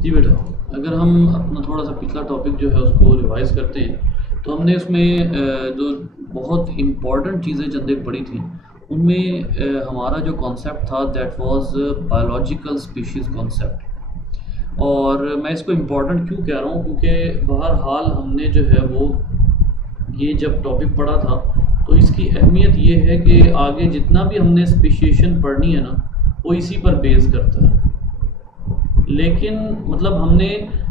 जी बेटा, अगर हम अपना थोड़ा सा पिछला टॉपिक जो है उसको रिवाइज करते हैं तो हमने उसमें जो बहुत इम्पॉर्टेंट चीज़ें चंद एक पढ़ी थी उनमें हमारा जो कॉन्सेप्ट था that was biological species concept. और मैं इसको इम्पॉर्टेंट क्यों कह रहा हूँ क्योंकि बहरहाल हमने जो है वो ये जब टॉपिक पढ़ा था तो इसकी अहमियत ये है कि आगे जितना भी हमने स्पीशिएशन पढ़नी है ना वो इसी पर बेस करता है। लेकिन मतलब हमने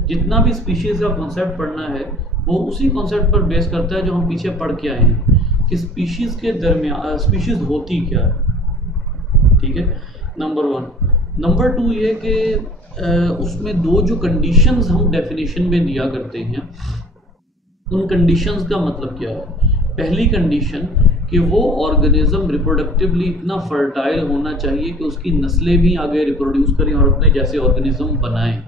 जितना भी स्पीशीज़ का कॉन्सेप्ट पढ़ना है वो उसी कॉन्सेप्ट पर बेस करता है जो हम पीछे पढ़ के आए हैं कि स्पीशीज़ के दरमियान स्पीशीज़ होती क्या है। ठीक है, नंबर वन। नंबर टू ये कि उसमें दो जो कंडीशंस हम डेफिनेशन में दिया करते हैं उन कंडीशंस का मतलब क्या है। पहली कंडीशन कि वो ऑर्गेनिज्म रिप्रोडक्टिवली इतना फर्टाइल होना चाहिए कि उसकी नस्लें भी आगे रिप्रोड्यूस करें और अपने जैसे ऑर्गेनिज्म बनाएं,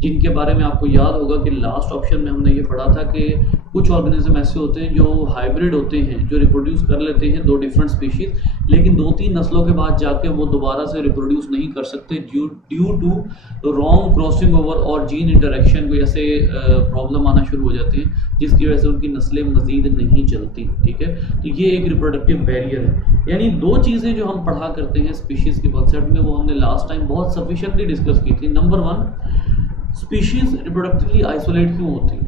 जिनके बारे में आपको याद होगा कि लास्ट ऑप्शन में हमने ये पढ़ा था कि कुछ ऑर्गेनिज्म ऐसे होते हैं जो हाइब्रिड होते हैं, जो रिप्रोड्यूस कर लेते हैं दो डिफरेंट स्पीशीज, लेकिन 2-3 नस्लों के बाद जाके वो दोबारा से रिप्रोड्यूस नहीं कर सकते due to wrong crossing over और जीन इंटरेक्शन को ऐसे प्रॉब्लम आना शुरू हो जाते हैं जिसकी वजह से उनकी नस्लें मजीद नहीं चलती। ठीक है, तो ये एक रिप्रोडक्टिव बैरियर है। यानी दो चीज़ें जो हम पढ़ा करते हैं स्पीशीज़ के कॉन्सेप्ट में वो हमने लास्ट टाइम बहुत सफिशिएंटली डिस्कस की थी। Number one, species reproductively isolate क्यों होती है,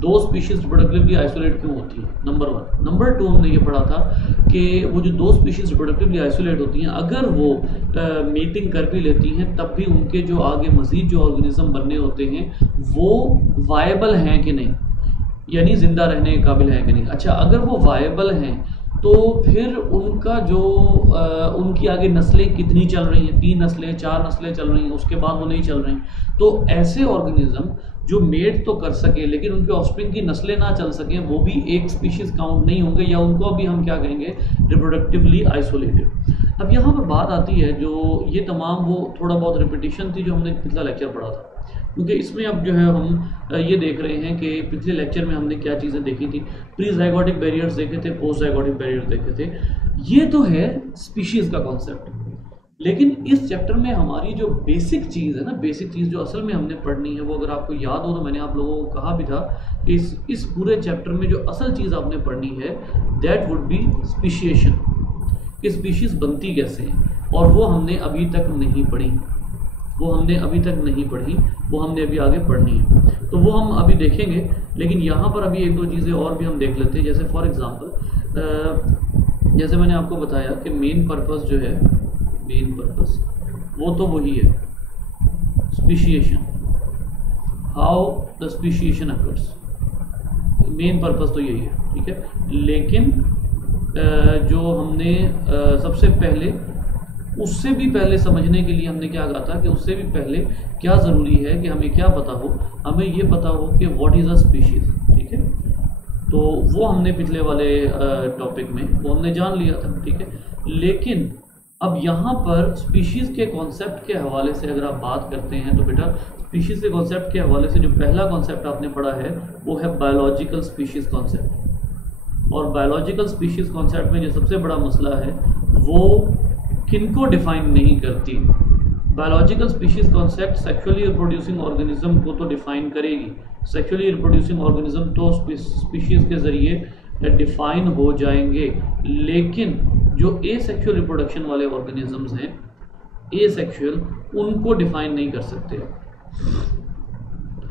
दो स्पीशीज रिप्रोडक्टिवली आइसोलेट क्यों होती है, नंबर वन। नंबर टू, हमने ये पढ़ा था कि वो जो दो स्पीशीज रिप्रोडक्टिवली आइसोलेट होती हैं अगर वो मीटिंग कर भी लेती हैं तब भी उनके जो आगे मजीद जो ऑर्गेनिज्म बनने होते हैं वो वायबल हैं कि नहीं, यानी जिंदा रहने के काबिल हैं कि नहीं। अच्छा, अगर वो वायबल हैं तो फिर उनका जो उनकी आगे नस्लें कितनी चल रही हैं, 3 नस्लें 4 नस्लें चल रही हैं, उसके बाद वो नहीं चल रही। तो ऐसे ऑर्गेनिज्म जो मेट तो कर सके लेकिन उनके ऑफस्प्रिंग की नस्लें ना चल सकें वो भी एक स्पीशीज काउंट नहीं होंगे, या उनको अभी हम क्या कहेंगे, रिप्रोडक्टिवली आइसोलेटेड। अब यहाँ पर बात आती है जो ये तमाम वो थोड़ा बहुत रिपीटिशन थी जो हमने पिछला लेक्चर पढ़ा था, क्योंकि इसमें अब जो है हम ये देख रहे हैं कि पिछले लेक्चर में हमने क्या चीज़ें देखी थी, प्री जाइगोटिक बैरियर्स देखे थे, पोस्ट जाइगोटिक बैरियर्स देखे थे। ये तो है स्पीशीज़ का कॉन्सेप्ट, लेकिन इस चैप्टर में हमारी जो बेसिक चीज़ है ना, बेसिक चीज़ जो असल में हमने पढ़नी है वो अगर आपको याद हो तो मैंने आप लोगों को कहा भी था कि इस पूरे चैप्टर में जो असल चीज़ आपने पढ़नी है दैट वुड बी स्पीशिएशन, कि स्पीशीज़ बनती कैसे हैं, और वो हमने अभी तक नहीं पढ़ी, वो हमने अभी अभी आगे पढ़नी है, तो वो हम अभी देखेंगे। लेकिन यहाँ पर अभी एक दो चीज़ें और भी हम देख लेते हैं, जैसे फॉर एग्जांपल जैसे मैंने आपको बताया कि मेन पर्पस जो है, मेन पर्पस वो तो वही है speciation, how the speciation occurs, main purpose तो यही है। ठीक है, लेकिन जो हमने सबसे पहले उससे भी पहले समझने के लिए हमने क्या कहा था कि उससे भी पहले क्या ज़रूरी है कि हमें क्या पता हो, हमें ये पता हो कि व्हाट इज़ अ स्पीशीज़। ठीक है, तो वो हमने पिछले वाले टॉपिक में वो हमने जान लिया था। ठीक है, लेकिन अब यहाँ पर स्पीशीज़ के कॉन्सेप्ट के हवाले से अगर आप बात करते हैं तो बेटा स्पीशीज़ के कॉन्सेप्ट के हवाले से जो पहला कॉन्सेप्ट आपने पढ़ा है वो है बायोलॉजिकल स्पीशीज़ कॉन्सेप्ट। और बायोलॉजिकल स्पीशीज़ कॉन्सेप्ट में जो सबसे बड़ा मसला है वो किनको डिफाइन नहीं करती। Biological species concept sexually reproducing organism को तो डिफाइन करेगी, सेक्सुअली रिप्रोड्यूसिंग ऑर्गेनिज्म तो स्पीशीज के ज़रिए डिफाइन हो जाएंगे, लेकिन जो एसेक्सुअल रिप्रोडक्शन वाले ऑर्गेनिजम्स हैं, एसेक्सुअल, उनको डिफाइन नहीं कर सकते,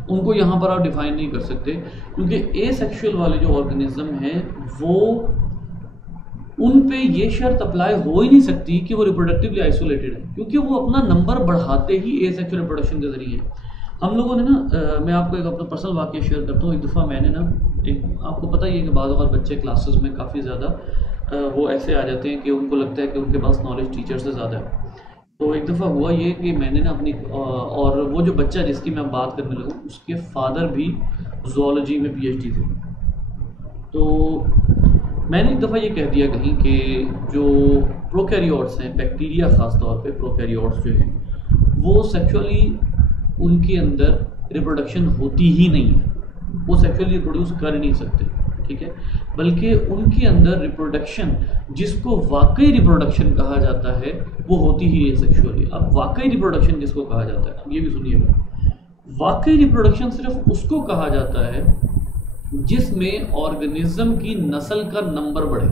उनको यहाँ पर आप डिफाइन नहीं कर सकते, क्योंकि एसेक्सुअल वाले जो ऑर्गेनिज्म हैं वो उन पे ये शर्त अप्लाई हो ही नहीं सकती कि वो रिप्रोडक्टिवली आइसोलेटेड है, क्योंकि वो अपना नंबर बढ़ाते ही एसेक्सुअल रिप्रोडक्शन के जरिए। हम लोगों ने ना मैं आपको एक अपना पर्सनल वाक्य शेयर करता हूँ। एक दफ़ा मैंने ना आपको पता ही है कि बाद और बच्चे क्लासेस में काफ़ी ज़्यादा वो ऐसे आ जाते हैं कि उनको लगता है कि उनके पास नॉलेज टीचर से ज़्यादा है। तो एक दफ़ा हुआ ये कि मैंने ना अपनी और वो जो बच्चा जिसकी मैं बात करने लगा उसके फादर भी ज़ूलॉजी में PhD थे। तो मैंने एक दफ़ा ये कह दिया कहीं कि जो प्रोकैरियोट्स हैं, बैक्टीरिया ख़ास तौर पे प्रोकैरियोट्स जो हैं वो सेक्सुअली उनके अंदर रिप्रोडक्शन होती ही नहीं है, वो सेक्सुअली रिप्रोड्यूस कर नहीं सकते। ठीक है, बल्कि उनके अंदर रिप्रोडक्शन जिसको वाकई रिप्रोडक्शन कहा जाता है वो होती ही है सेक्सुअली। अब वाकई रिप्रोडक्शन जिसको कहा जाता है, अब ये भी सुनिएगा, वाकई रिप्रोडक्शन सिर्फ उसको कहा जाता है जिसमें ऑर्गेनिज्म की नस्ल का नंबर बढ़े,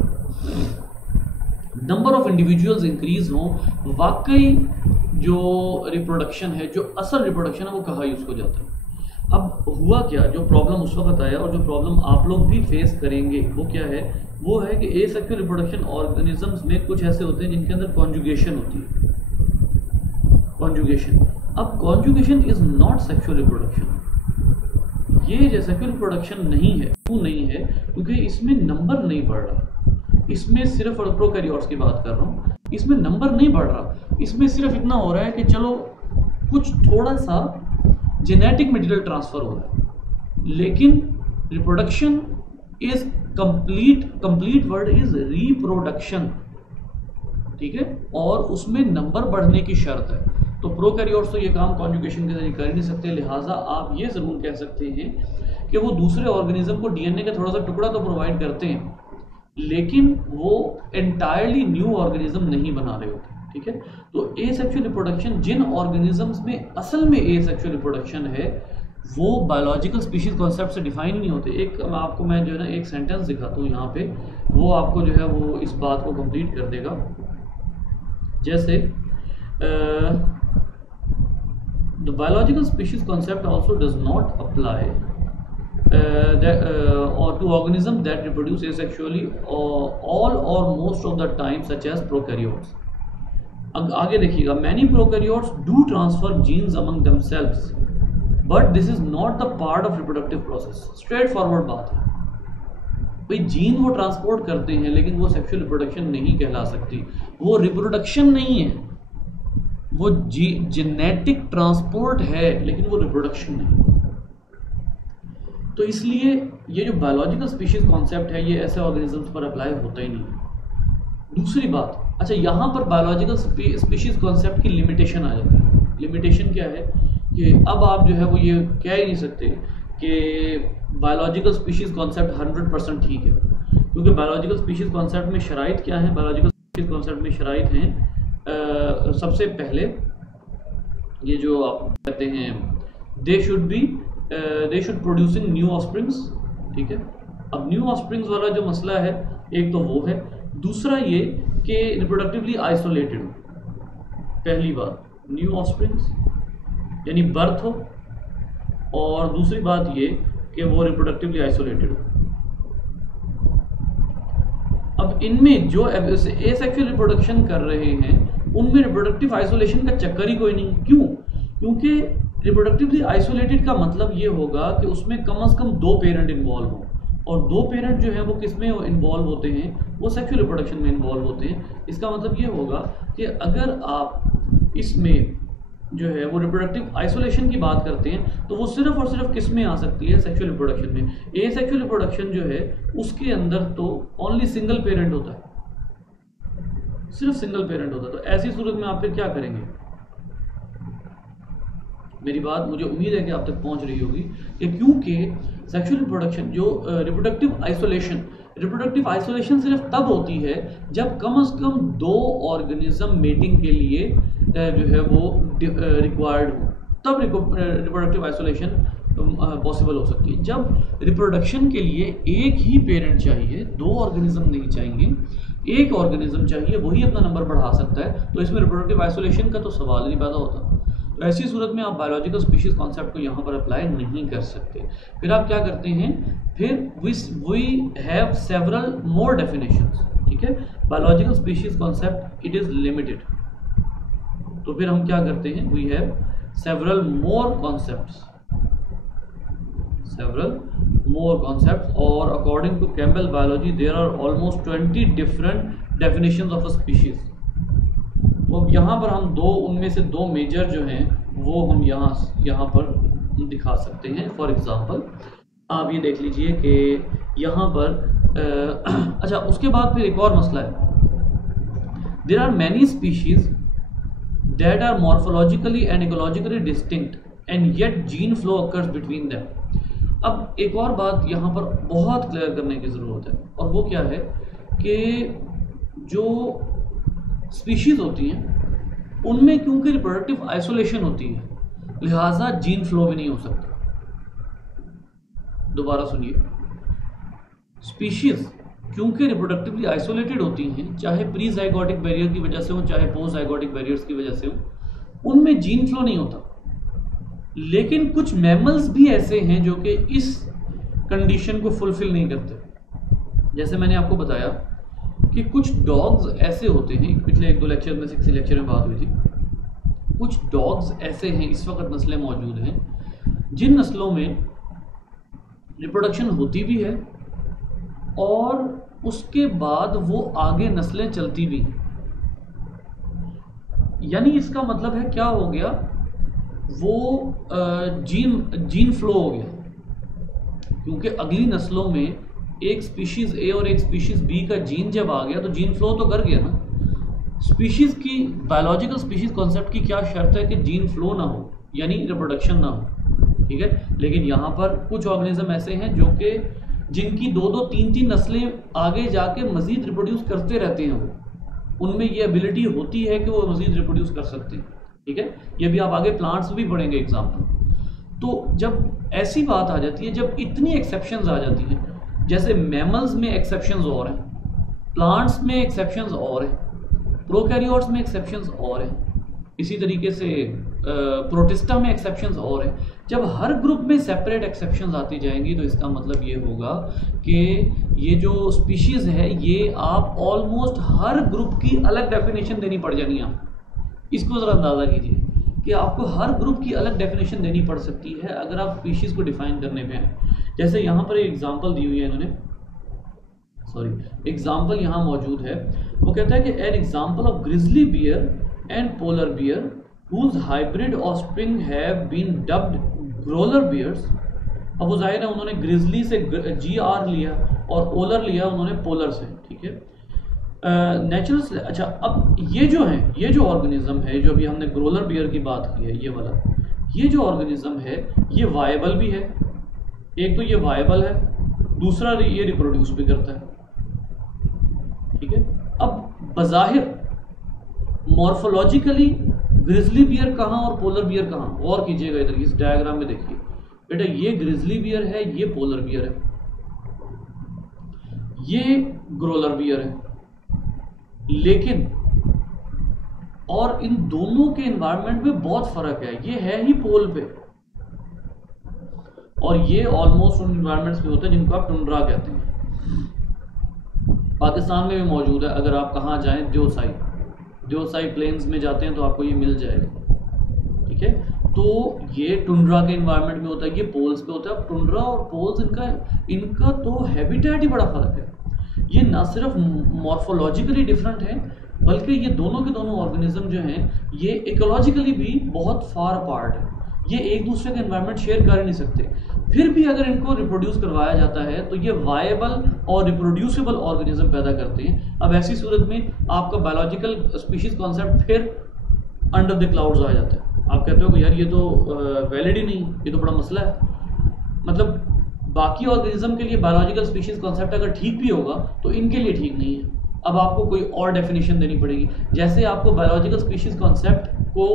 नंबर ऑफ इंडिविजुअल्स इंक्रीज हो। वाकई जो रिप्रोडक्शन है, जो असल रिप्रोडक्शन है, वो कहाँ यूज हो जाता है। अब हुआ क्या, जो प्रॉब्लम उस वक्त आया और जो प्रॉब्लम आप लोग भी फेस करेंगे वो क्या है, वो है कि एसेक्सुअल रिप्रोडक्शन ऑर्गेनिजम्स में कुछ ऐसे होते हैं जिनके अंदर कॉन्जुगेशन होती है। कॉन्जुगेशन, अब conjugation is not sexual reproduction. ये जो सेक्सुअल रिप्रोडक्शन नहीं है, क्यों नहीं है, क्योंकि इसमें नंबर नहीं बढ़ रहा। इसमें सिर्फ, और प्रोकैरियोट्स की बात कर रहा हूँ, इसमें नंबर नहीं बढ़ रहा। इसमें सिर्फ इतना हो रहा है कि चलो कुछ थोड़ा सा जेनेटिक मटेरियल ट्रांसफर हो रहा है, लेकिन reproduction is complete word is reproduction, ठीक है, और उसमें नंबर बढ़ने की शर्त है। तो प्रोकैरियोट्स तो ये काम कॉन्जुगेशन के जरिए कर ही नहीं सकते, लिहाजा आप ये जरूर कह सकते हैं कि वो दूसरे ऑर्गेनिज्म को डीएनए का थोड़ा सा टुकड़ा तो प्रोवाइड करते हैं, लेकिन वो एंटायरली न्यू ऑर्गेनिज्म नहीं बना रहे होते, ठीक है। तो एसेक्सुअल रिप्रोडक्शन, जिन ऑर्गेनिजम्स में असल में एसेक्सुअल रिप्रोडक्शन है, वो बायोलॉजिकल स्पीशीज कॉन्सेप्ट से डिफाइन नहीं होते। एक आपको मैं जो है ना एक सेंटेंस दिखाता हूँ यहाँ पे, वो आपको जो है वो इस बात को कंप्लीट कर देगा। जैसे the biological species concept also does not apply or to organisms that reproduce asexually all or most of the time, such as prokaryotes. आगे देखिएगा, many prokaryotes do transfer genes among themselves, but this is not the part of reproductive process. Straight forward बात है भाई, gene वो transport करते हैं लेकिन वो सेक्सुअल रिप्रोडक्शन नहीं कहला सकती, वो रिप्रोडक्शन नहीं है, वो जेनेटिक ट्रांसपोर्ट है लेकिन वो रिप्रोडक्शन नहीं। तो इसलिए ये जो बायोलॉजिकल स्पीशीज कॉन्सेप्ट है, ये ऐसे ऑर्गेनिजम्स पर अप्लाई होता ही नहीं। दूसरी बात, अच्छा यहाँ पर बायोलॉजिकल स्पीशीज कॉन्सेप्ट की लिमिटेशन आ जाती है। लिमिटेशन क्या है कि अब आप जो है वो ये कह ही नहीं सकते कि बायोलॉजिकल स्पीशीज कॉन्सेप्ट 100% ठीक है, क्योंकि बायोलॉजिकल स्पीशीज कॉन्सेप्ट में शराइत क्या है, बायोलॉजिकल स्पीशीज कॉन्सेप्ट में शराइत हैं सबसे पहले ये जो आप कहते हैं they should producing new offsprings, ठीक है। अब न्यू ऑफस्प्रिंग्स वाला जो मसला है, एक तो वो है, दूसरा ये कि रिप्रोडक्टिवली आइसोलेटेड हो। पहली बात न्यू ऑफस्प्रिंग्स यानी बर्थ हो, और दूसरी बात ये कि वो रिप्रोडक्टिवली आइसोलेटेड हो। अब इनमें जो एसेक्सुअल रिप्रोडक्शन कर रहे हैं उनमें रिप्रोडक्टिव आइसोलेशन का चक्कर ही कोई नहीं। क्यों? क्योंकि रिप्रोडक्टिवली आइसोलेटेड का मतलब ये होगा कि उसमें कम से कम 2 पेरेंट इन्वॉल्व हों, और 2 पेरेंट जो है वो किस में इन्वॉल्व होते हैं, वो सेक्सुअल रिप्रोडक्शन में इन्वॉल्व होते हैं। इसका मतलब ये होगा कि अगर आप इसमें जो है वो रिप्रोडक्टिव आइसोलेशन की बात करते हैं तो वो सिर्फ और सिर्फ किस में आ सकती है, सेक्सुअल रिप्रोडक्शन में। एसेक्सुअल रिप्रोडक्शन जो है उसके अंदर तो ओनली सिंगल पेरेंट होता है, सिर्फ सिंगल पेरेंट होता है। तो ऐसी सूरत में आप फिर क्या करेंगे? मेरी बात मुझे उम्मीद है कि आप तक पहुंच रही होगी कि क्योंकि सेक्सुअल रिप्रोडक्शन जो रिप्रोडक्टिव आइसोलेशन सिर्फ तब होती है जब कम से कम 2 ऑर्गेनिज्म मेटिंग के लिए जो है वो रिक्वायर्ड हो, तब रिप्रोडक्टिव आइसोलेशन पॉसिबल हो सकती है। जब रिप्रोडक्शन के लिए एक ही पेरेंट चाहिए, 2 ऑर्गेनिज्म नहीं चाहिए, एक ऑर्गेनिज्म चाहिए, वही अपना नंबर बढ़ा सकता है, तो इसमें रिप्रोडक्टिव आइसोलेशन का तो सवाल नहीं पैदा होता। तो ऐसी सूरत में आप बायोलॉजिकल स्पीशीज कॉन्सेप्ट को यहाँ पर अप्लाई नहीं कर सकते। फिर आप क्या करते हैं, फिर we have several more definitions, ठीक है। Biological species concept it is limited, तो फिर हम क्या करते हैं, we have several more concepts और according to Campbell biology there are almost 20 different definitions of a species. तो अब यहाँ पर हम उनमें से 2 मेजर जो हैं वो हम यहाँ पर दिखा सकते हैं। फॉर एग्जांपल आप ये देख लीजिए कि यहाँ पर अच्छा, उसके बाद फिर एक और मसला है, there are many species that are morphologically and ecologically distinct and yet gene flow occurs between them. अब एक और बात यहाँ पर बहुत क्लियर करने की ज़रूरत है, और वो क्या है कि जो स्पीशीज़ होती हैं उनमें क्योंकि रिप्रोडक्टिव आइसोलेशन होती है, लिहाजा जीन फ्लो भी नहीं हो सकता। दोबारा सुनिए, स्पीशीज क्योंकि रिप्रोडक्टिवली आइसोलेटेड होती हैं, चाहे प्री जाइगोटिक बैरियर की वजह से हो चाहे पोस्ट जाइगोटिक बैरियर्स की वजह से हो, उनमें जीन फ्लो नहीं होता। लेकिन कुछ मैमल्स भी ऐसे हैं जो कि इस कंडीशन को फुलफिल नहीं करते। जैसे मैंने आपको बताया कि कुछ डॉग्स ऐसे होते हैं, पिछले 1-2 लेक्चर में 6 लेक्चर में बात हुई थी, कुछ डॉग्स ऐसे हैं, इस वक्त नस्लें मौजूद हैं जिन नस्लों में रिप्रोडक्शन होती भी है और उसके बाद वो आगे नस्लें चलती भी हैं। यानी इसका मतलब है क्या हो गया, वो जीन फ्लो हो गया, क्योंकि अगली नस्लों में एक स्पीशीज ए और एक स्पीशीज बी का जीन जब आ गया तो जीन फ्लो तो कर गया ना। स्पीशीज की बायोलॉजिकल स्पीशीज कॉन्सेप्ट की क्या शर्त है कि जीन फ्लो ना हो, यानी रिप्रोडक्शन ना हो, ठीक है। लेकिन यहाँ पर कुछ ऑर्गेनिज्म ऐसे हैं जो कि जिनकी 2-2, 3-3 नस्लें आगे जाके मजीद रिप्रोड्यूस करते रहते हैं, वो उनमें ये एबिलिटी होती है कि वो मजीद रिप्रोड्यूस कर सकते हैं, ठीक है। ये भी आप आगे प्लांट्स भी पढ़ेंगे एग्जाम्पल। तो जब ऐसी बात आ जाती है, जब इतनी एक्सेप्शंस आ जाती हैं, जैसे मैमल्स में एक्सेप्शंस और हैं, प्लांट्स में एक्सेप्शंस और हैं, प्रोकैरियोट्स में एक्सेप्शंस और हैं, इसी तरीके से प्रोटिस्टा में एक्सेप्शंस और हैं। जब हर ग्रुप में सेपरेट एक्सेप्शंस आती जाएंगी तो इसका मतलब ये होगा कि ये जो स्पीशीज है ये आप ऑलमोस्ट हर ग्रुप की अलग डेफिनेशन देनी पड़ जानी है। आप इसको ज़रा अंदाज़ा कीजिए कि आपको हर ग्रुप की अलग डेफिनेशन देनी पड़ सकती है अगर आप स्पीशीज़ को डिफाइन करने में आए। जैसे यहाँ पर एक एग्जांपल दी हुई है इन्होंने, एग्जांपल यहाँ मौजूद है। वो कहता है कि an example of grizzly bear and polar bear whose hybrid offspring have been dubbed growler bears। अब वो जाहिर है उन्होंने ग्रिजली से GR लिया और ओलर लिया उन्होंने पोलर से, ठीक है। नेचुरल अच्छा, अब ये जो है, ये जो ऑर्गेनिज्म है, जो अभी हमने ग्रोलर बियर की बात की है, ये वाला, ये जो ऑर्गेनिज्म है ये वायबल भी है। एक तो ये वायबल है, दूसरा ये रिप्रोड्यूस भी करता है, ठीक है। अब बज़ाहिर मॉर्फोलॉजिकली ग्रिजली बियर कहाँ और पोलर बियर कहाँ, गौर कीजिएगा इधर इस डायग्राम में देखिए बेटा, ये ग्रिजली बियर है, ये पोलर बियर है, ये ग्रोलर बियर है। लेकिन और इन दोनों के एनवायरनमेंट में बहुत फर्क है, ये है ही पोल पे और ये ऑलमोस्ट उन एनवायरनमेंट्स में होता है जिनको आप टुंड्रा कहते हैं। पाकिस्तान में भी मौजूद है, अगर आप कहाँ जाएं, देवसाई प्लेन्स में जाते हैं तो आपको ये मिल जाएगा, ठीक है। तो ये टुंड्रा के एनवायरनमेंट में होता है, ये पोल्स पे होता है। अब टुंड्रा और पोल्स इनका तो हैबिटेट ही बड़ा फर्क है। ये ना सिर्फ मॉर्फोलॉजिकली डिफरेंट है बल्कि ये दोनों के दोनों ऑर्गेनिज्म जो हैं ये इकोलॉजिकली भी बहुत फार अपार्ट है, ये एक दूसरे का एनवायरनमेंट शेयर कर नहीं सकते। फिर भी अगर इनको रिप्रोड्यूस करवाया जाता है तो ये वायबल और रिप्रोड्यूसिबल ऑर्गेनिज्म पैदा करते हैं। अब ऐसी सूरत में आपका बायोलॉजिकल स्पीशीज कॉन्सेप्ट फिर अंडर द क्लाउड्स आ जाता है। आप कहते हो कि यार ये तो वैलिड ही नहीं, ये तो बड़ा मसला है। मतलब बाकी ऑर्गेनिज्म के लिए बायोलॉजिकल स्पीशीज कॉन्सेप्ट अगर ठीक भी होगा तो इनके लिए ठीक नहीं है। अब आपको कोई और डेफिनेशन देनी पड़ेगी। जैसे आपको बायोलॉजिकल स्पीशीज कॉन्सेप्ट को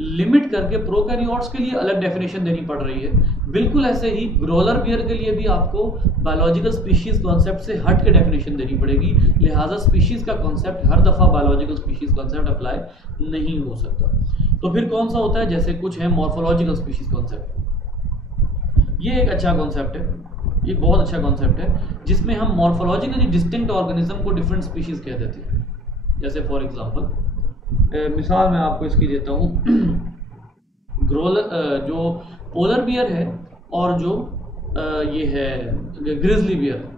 लिमिट करके प्रोकैरियोट्स के लिए अलग डेफिनेशन देनी पड़ रही है, बिल्कुल ऐसे ही ग्रोलर बियर के लिए भी आपको बायोलॉजिकल स्पीशीज कॉन्सेप्ट से हट के डेफिनेशन देनी पड़ेगी। लिहाजा स्पीशीज का कॉन्सेप्ट हर दफ़ा बायोलॉजिकल स्पीशीज कॉन्सेप्ट अप्लाई नहीं हो सकता। तो फिर कौन सा होता है, जैसे कुछ है मॉर्फोलॉजिकल स्पीशीज कॉन्सेप्ट। ये एक अच्छा कॉन्सेप्ट है, ये बहुत अच्छा कॉन्सेप्ट है जिसमें हम मॉर्फोलॉजिकली डिस्टिंक्ट ऑर्गेनिज्म को डिफरेंट स्पीशीज कह देते हैं। जैसे फॉर एग्जांपल मिसाल मैं आपको इसकी देता हूँ, जो पोलर बियर है और जो ये है ग्रिजली बियर है,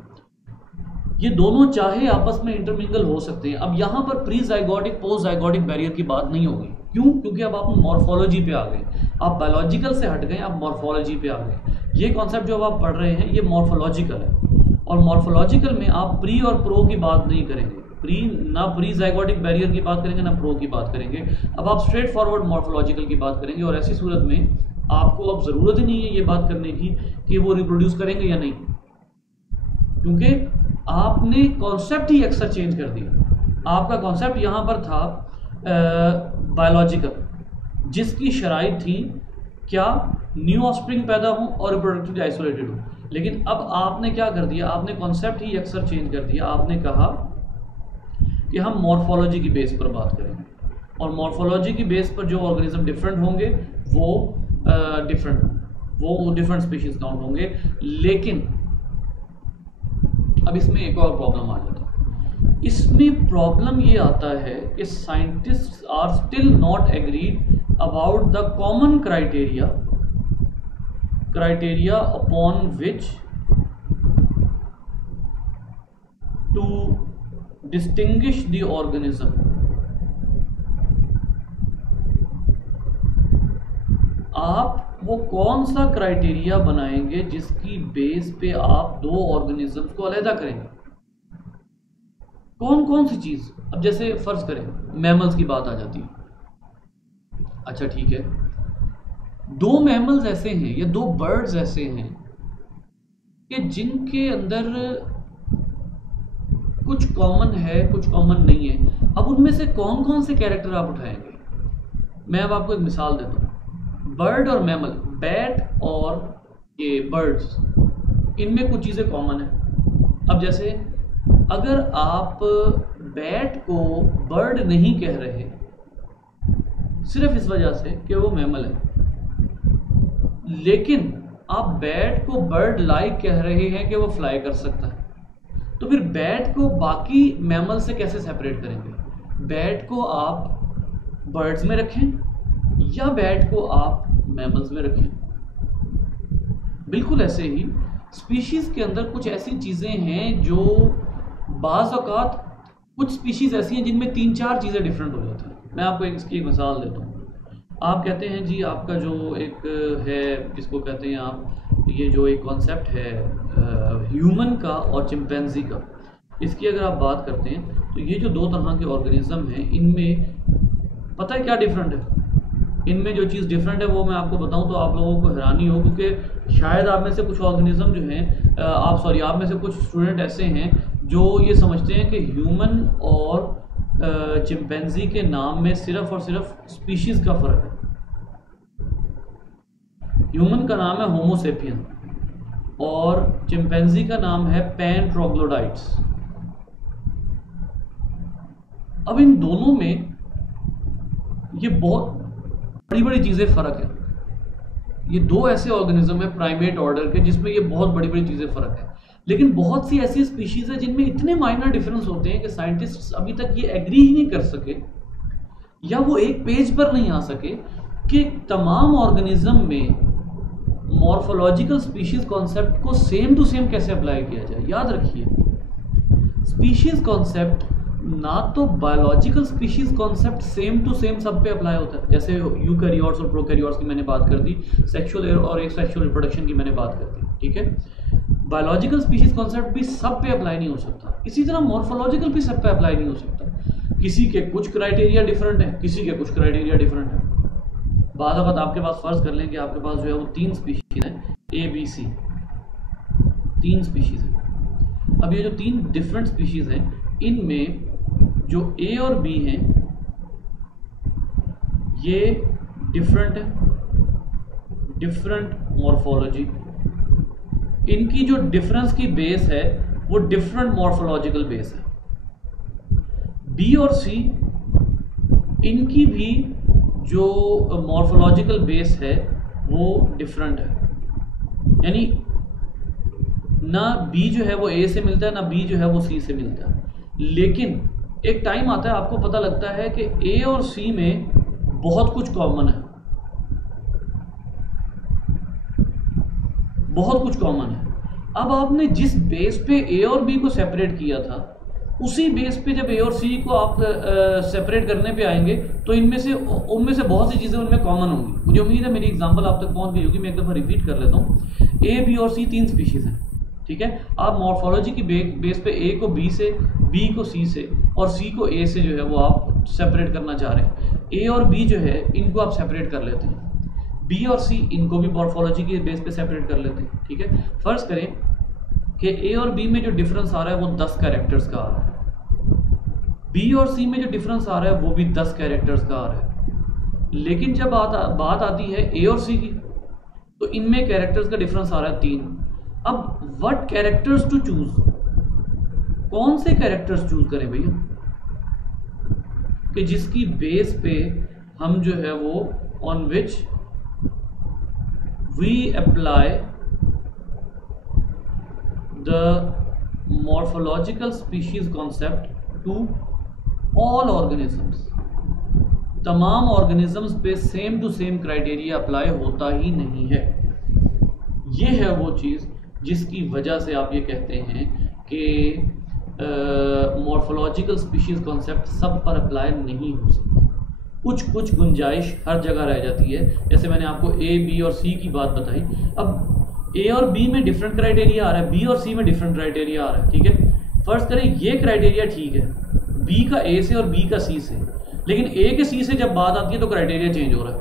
ये दोनों चाहे आपस में इंटरमिंगल हो सकते हैं। अब यहाँ पर pre zygotic post zygotic barrier की बात नहीं होगी। क्यों? क्योंकि अब आप मॉर्फोलॉजी पे आ गए, आप बायोलॉजिकल से हट गए, आप मॉर्फोलॉजी पे आ गए। ये कॉन्सेप्ट जो अब आप पढ़ रहे हैं ये मॉर्फोलॉजिकल है और मॉर्फोलॉजिकल में आप प्री और प्रो की बात नहीं करेंगे। प्री जाइगोटिक बैरियर की बात करेंगे ना प्रो की बात करेंगे। अब आप स्ट्रेट फॉरवर्ड मॉर्फोलॉजिकल की बात करेंगे और ऐसी सूरत में आपको अब ज़रूरत ही नहीं है ये बात करने की कि वो रिप्रोड्यूस करेंगे या नहीं, क्योंकि आपने कॉन्सेप्ट ही अक्सर चेंज कर दिया। आपका कॉन्सेप्ट यहाँ पर था बायोलॉजिकल, जिसकी शराइत थी क्या न्यू ऑफस्प्रिंग पैदा हो और रिप्रोडक्टिवली आइसोलेटेड हो। लेकिन अब आपने क्या कर दिया, आपने कॉन्सेप्ट ही अक्सर चेंज कर दिया। आपने कहा कि हम मॉर्फोलॉजी की बेस पर बात करेंगे और मॉर्फोलॉजी की बेस पर जो ऑर्गेनिज्म डिफरेंट होंगे वो डिफरेंट स्पीशीज काउंट होंगे। लेकिन अब इसमें एक और प्रॉब्लम आ जाता है। इसमें प्रॉब्लम ये आता है कि scientist are still not agreed about the common criteria upon which to distinguish the organism. आप वो कौन सा क्राइटेरिया बनाएंगे जिसकी बेस पे आप दो ऑर्गेनिजम्स को अलहदा करेंगे? कौन कौन सी चीज? अब जैसे फर्ज करें मैमल्स की बात आ जाती है। अच्छा ठीक है, दो मैमल्स ऐसे हैं या दो बर्ड्स ऐसे हैं कि जिनके अंदर कुछ कॉमन है कुछ कॉमन नहीं है। अब उनमें से कौन कौन से कैरेक्टर आप उठाएंगे? मैं अब आपको एक मिसाल देता हूँ। बर्ड और मैमल, बैट और ये बर्ड्स, इनमें कुछ चीज़ें कॉमन है। अब जैसे अगर आप बैट को बर्ड नहीं कह रहे सिर्फ इस वजह से कि वो मैमल है, लेकिन आप बैट को बर्ड लाइक कह रहे हैं कि वो फ्लाई कर सकता है, तो फिर बैट को बाकी मैमल से कैसे सेपरेट करेंगे? बैट को आप बर्ड्स में रखें या बैट को आप मैमल्स में रखें? बिल्कुल ऐसे ही स्पीशीज के अंदर कुछ ऐसी चीज़ें हैं जो बाज़ औक़ात कुछ स्पीशीज ऐसी हैं जिनमें 3-4 चीज़ें डिफरेंट हो जाती हैं। मैं आपको इसकी एक मिसाल देता हूँ। आप कहते हैं जी आपका जो एक है, जिसको कहते हैं आप, ये जो एक कॉन्सेप्ट है ह्यूमन का और चिंपैंजी का, इसकी अगर आप बात करते हैं तो ये जो दो तरह के ऑर्गेनिज्म हैं, इनमें पता है क्या डिफरेंट है? इनमें जो चीज़ डिफरेंट है वो मैं आपको बताऊं तो आप लोगों को हैरानी हो, क्योंकि शायद आप में से कुछ ऑर्गेनिज्म जो हैं आप में से कुछ स्टूडेंट ऐसे हैं जो ये समझते हैं कि ह्यूमन और चिंपैंजी के नाम में सिर्फ और सिर्फ स्पीशीज़ का फ़र्क है। ह्यूमन का नाम है होमो सेपियन और चिंपैंजी का नाम है पैन ट्रोग्लोडाइट्स। अब इन दोनों में ये बहुत बड़ी बड़ी चीज़ें फ़र्क है। ये दो ऐसे ऑर्गेनिज्म है प्राइमेट ऑर्डर के जिसमें ये बहुत बड़ी बड़ी चीज़ें फ़र्क है। लेकिन बहुत सी ऐसी स्पीशीज़ है जिनमें इतने माइनर डिफरेंस होते हैं कि साइंटिस्ट अभी तक ये एग्री ही नहीं कर सके या वो एक पेज पर नहीं आ सके कि तमाम ऑर्गेनिज्म में मॉर्फोलॉजिकल स्पीशीज़ कॉन्सेप्ट को सेम टू सेम कैसे अप्लाई किया जाए। याद रखिए, स्पीशीज़ कॉन्सेप्ट ना तो biological species concept same to same सब पे अप्लाई होता है, जैसे यूकैरियोट्स और प्रोकैरियोट्स की मैंने बात कर दी, सेक्सुअल और एसेक्सुअल रिप्रोडक्शन की मैंने बात कर दी, ठीक है। बायोलॉजिकल स्पीशीज कॉन्सेप्ट भी सब पे अप्लाई नहीं हो सकता, इसी तरह मॉर्फोलॉजिकल भी सब पे अप्लाई नहीं हो सकता। किसी के कुछ क्राइटेरिया डिफरेंट है, किसी के कुछ क्राइटेरिया डिफरेंट है। बाद वक्त आपके पास फर्ज कर लें कि आपके पास जो है वो 3 स्पीशीज हैं, ABC 3 स्पीशीज हैं। अब ये जो 3 डिफरेंट स्पीशीज हैं, इनमें जो A और B हैं ये डिफरेंट मॉर्फोलॉजी, इनकी जो डिफरेंस की बेस है वो डिफरेंट मॉर्फोलॉजिकल बेस है। B और C इनकी भी जो मॉर्फोलॉजिकल बेस है वो डिफरेंट है, यानी ना B जो है वो A से मिलता है ना B जो है वो C से मिलता है। लेकिन एक टाइम आता है आपको पता लगता है कि A और C में बहुत कुछ कॉमन है, बहुत कुछ कॉमन है। अब आपने जिस बेस पे A और B को सेपरेट किया था, उसी बेस पे जब A और C को आप सेपरेट करने पे आएंगे तो उनमें से बहुत सी चीज़ें उनमें कॉमन होंगी। मुझे उम्मीद है मेरी एग्जांपल आप तक पहुंच गई होगी। मैं एक दफ़ा रिपीट कर लेता हूँ। A, B और C 3 स्पीशीज़ हैं, ठीक है। आप मॉर्फोलॉजी की बेस पे A को B से, B को C से और C को A से जो है वो आप सेपरेट करना चाह रहे हैं। A और B जो है इनको आप सेपरेट कर लेते हैं, B और C इनको भी मॉर्फोलॉजी की बेस पे सेपरेट कर लेते हैं, ठीक है। फर्ज करें कि A और B में जो डिफरेंस आ रहा है वो 10 कैरेक्टर्स का आ रहा है, B और C में जो डिफरेंस आ रहा है वो भी 10 कैरेक्टर्स का आ रहा है। लेकिन जब बात आती है ए और सी की, तो इनमें कैरेक्टर्स का डिफरेंस आ रहा है 3। अब व्हाट कैरेक्टर्स टू चूज, कौन से कैरेक्टर्स चूज करें भैया कि जिसकी बेस पे हम जो है वो on which we apply the morphological species concept to all organisms. तमाम ऑर्गेनिजम्स पे same to same criteria apply होता ही नहीं है। ये है वो चीज़ जिसकी वजह से आप ये कहते हैं कि मॉर्फोलॉजिकल स्पीशीज कॉन्सेप्ट सब पर अप्लाई नहीं हो सकता। कुछ गुंजाइश हर जगह रह जाती है। जैसे मैंने आपको ए, बी और सी की बात बताई, अब ए और बी में डिफरेंट क्राइटेरिया आ रहा है, बी और सी में डिफरेंट क्राइटेरिया आ रहा है, ठीक है। फर्ज करें ये क्राइटेरिया ठीक है बी का ए से और बी का सी से, लेकिन ए के सी से जब बात आती है तो क्राइटेरिया चेंज हो रहा है।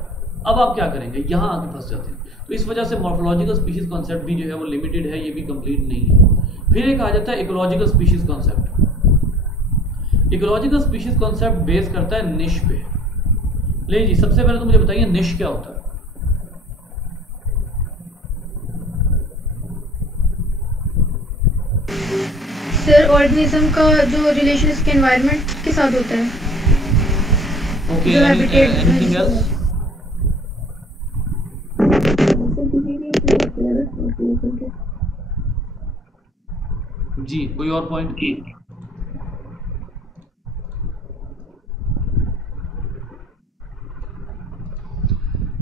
अब आप क्या करेंगे, यहाँ आके फंस जाते हैं। तो इस वजह से मॉर्फोलॉजिकल स्पीशीज कॉन्सेप्ट भी जो है वो लिमिटेड है, ये भी कंप्लीट नहीं है। फिर एक आ जाता है ecological species concept. Ecological species concept base करता है निश पे। ले जी, सबसे पहले तो मुझे बताइए निश क्या होता है। सर ऑर्गेनिज्म का जो रिलेशन इसके एनवायरनमेंट के साथ होता है। ओके, जो हैबिटेट एनीथिंग एल्स? जी, कोई और पॉइंट?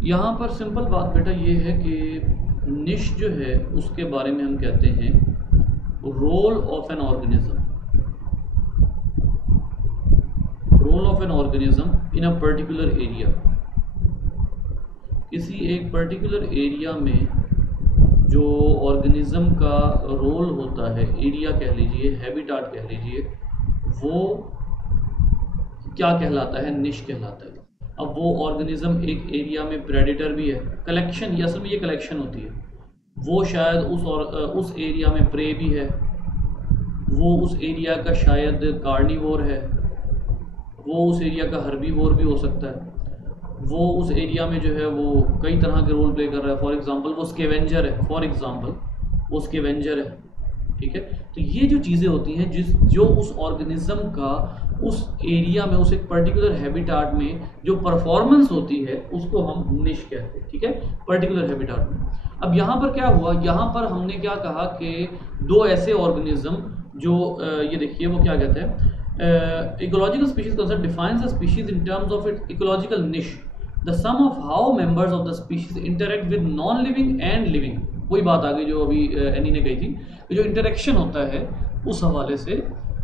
यहाँ पर सिंपल बात बेटा ये है कि निश जो है उसके बारे में हम कहते हैं role of an organism. Role of an organism in a particular area. किसी एक पर्टिकुलर एरिया में जो ऑर्गेनिज्म का रोल होता है, एरिया कह लीजिए, हैबिटाट कह लीजिए, वो क्या कहलाता है, निश कहलाता है। अब वो ऑर्गेनिज्म एक एरिया में प्रेडेटर भी है, कलेक्शन, असल में ये कलेक्शन होती है, वो शायद उस एरिया में प्रे भी है, वो उस एरिया का शायद कार्निवोर है, वो उस एरिया का हर्बीवोर भी हो सकता है, वो उस एरिया में जो है वो कई तरह के रोल प्ले कर रहा है। फॉर एग्जांपल वो स्केवेंजर है, फॉर एग्जांपल वो स्केवेंजर है, ठीक है। तो ये जो चीज़ें होती हैं जो उस ऑर्गेनिज्म का उस एरिया में, उस एक पर्टिकुलर हैबिटाट में जो परफॉर्मेंस होती है उसको हम निश कहते हैं, ठीक है, पर्टिकुलर हैबिटाट में। अब यहाँ पर क्या हुआ, यहाँ पर हमने क्या कहा कि दो ऐसे ऑर्गेनिज्म जो ये देखिए वो क्या कहते हैं, ecological species concept defines a species in terms of its ecological niche, the sum of how members of the species interact with non-living and living। वही बात आ गई जो अभी एनी ने कही थी, जो इंटरेक्शन होता है उस हवाले से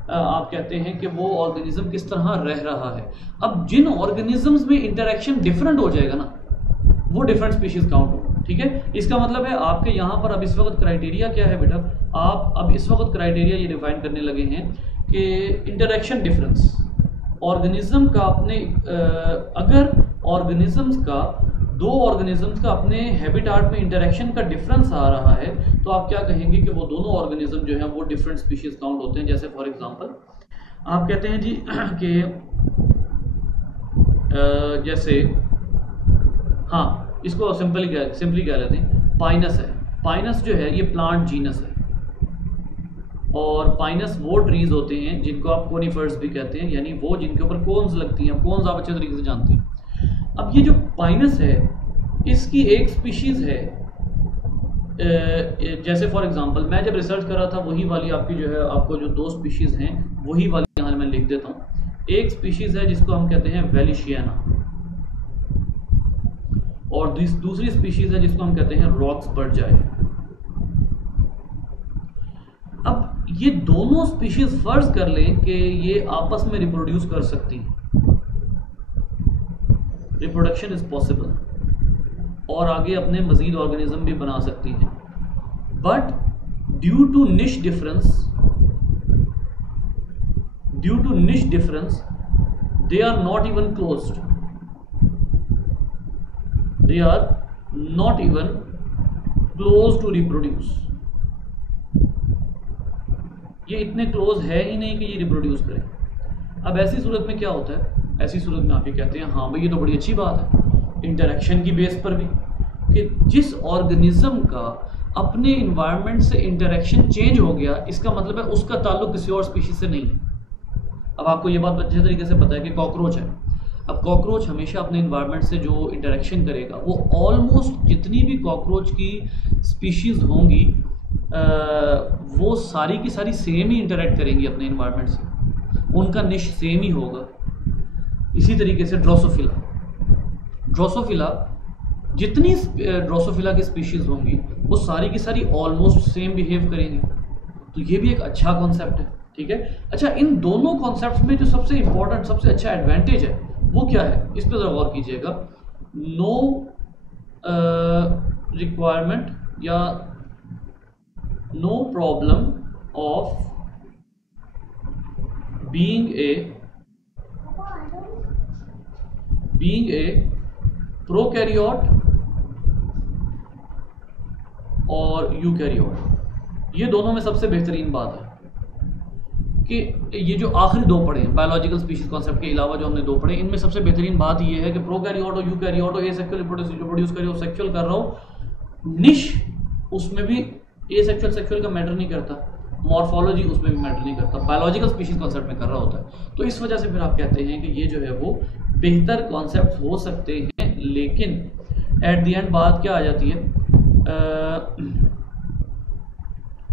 आप कहते हैं कि वो ऑर्गेनिज्म किस तरह रह रहा है। अब जिन ऑर्गेनिजम्स में इंटरेक्शन डिफरेंट हो जाएगा ना, वो डिफरेंट स्पीशीज काउंट होगा, ठीक है। इसका मतलब है आपके यहाँ पर अब इस वक्त क्राइटेरिया क्या है बेटा, आप अब इस वक्त क्राइटेरिया ये डिफाइन करने लगे हैं कि इंटरेक्शन डिफरेंस ऑर्गेनिज्म का अपने अगर ऑर्गेनिजम्स का दो ऑर्गेनिजम्स का अपने हैबिटाट में इंटरेक्शन का डिफरेंस आ रहा है तो आप क्या कहेंगे कि वो दोनों ऑर्गेनिज्म जो है वो डिफरेंट स्पीशीज काउंट होते हैं। जैसे फॉर एग्जांपल आप कहते हैं जी कि जैसे हाँ, इसको सिंपली कह लेते हैं, पाइनस है। पाइनस जो है ये प्लांट जीनस है, और पाइनस वो ट्रीज होते हैं जिनको आप कोनिफर्स भी कहते हैं, यानी वो जिनके ऊपर कोन्स लगती हैं। कोन्स आप अच्छे तरीके से जानते हैं। अब ये जो पाइनस है इसकी एक स्पीशीज है, जैसे फॉर एग्जांपल मैं जब रिसर्च कर रहा था वही वाली आपकी जो है, आपको जो दो स्पीशीज हैं वही वाली यहाँ मैं लिख देता हूँ। एक स्पीशीज है जिसको हम कहते हैं वेलिशियाना, और दूसरी स्पीशीज है जिसको हम कहते हैं रॉक्सबर्जाई। अब ये दोनों स्पीशीज फर्ज कर लें कि ये आपस में रिप्रोड्यूस कर सकती हैं, रिप्रोडक्शन इज पॉसिबल, और आगे अपने मजीद ऑर्गेनिज्म भी बना सकती हैं, but due to niche difference they are not even closed, they are not even close to reproduce। ये इतने क्लोज है ही नहीं कि ये रिप्रोड्यूस करें। अब ऐसी सूरत में क्या होता है, ऐसी सूरत में आप ये कहते हैं हाँ भाई ये तो बड़ी अच्छी बात है, इंटरेक्शन की बेस पर भी, कि जिस ऑर्गेनिज्म का अपने इन्वायरमेंट से इंटरेक्शन चेंज हो गया, इसका मतलब है उसका ताल्लुक किसी और स्पीशीज से नहीं है। अब आपको ये बात अच्छे तरीके से पता है कि कॉकरोच है। अब कॉकरोच हमेशा अपने इन्वायरमेंट से जो इंटरेक्शन करेगा, वो ऑलमोस्ट जितनी भी कॉकरोच की स्पीशीज होंगी वो सारी की सारी सेम ही इंटरेक्ट करेंगी अपने इन्वायरमेंट से, उनका निश सेम ही होगा। इसी तरीके से ड्रोसोफिला जितनी ड्रोसोफिला की स्पीशीज होंगी वो सारी की सारी ऑलमोस्ट सेम बिहेव करेंगी। तो ये भी एक अच्छा कॉन्सेप्ट है, ठीक है। अच्छा, इन दोनों कॉन्सेप्ट्स में जो सबसे इंपॉर्टेंट, सबसे अच्छा एडवांटेज है वो क्या है, इस पर जरा गौर कीजिएगा। नो रिक्वायरमेंट या no problem of being a prokaryote और यूकैरियोट। ये दोनों में सबसे बेहतरीन बात है कि ये जो आखिरी दो पढ़े हैं बायोलॉजिकल स्पीशीज कॉन्सेप्ट के अलावा जो हमने दो पढ़े, इनमें सबसे बेहतरीन बात ये है कि प्रोकैरियोट और यूकैरियोट और एसेक्सुअल प्रोड्यूस कर रहे हो, सेक्सुअल कर रहा हो, निश उसमें भी एसेक्सुअल सेक्सुअल का मैटर नहीं करता, मॉर्फोलॉजी उसमें भी मैटर नहीं करता, बायोलॉजिकल स्पीशीज कॉन्सेप्ट में कर रहा होता है। तो इस वजह से फिर आप कहते हैं कि ये जो है वो बेहतर कॉन्सेप्ट हो सकते हैं। लेकिन एट द एंड बात क्या आ जाती है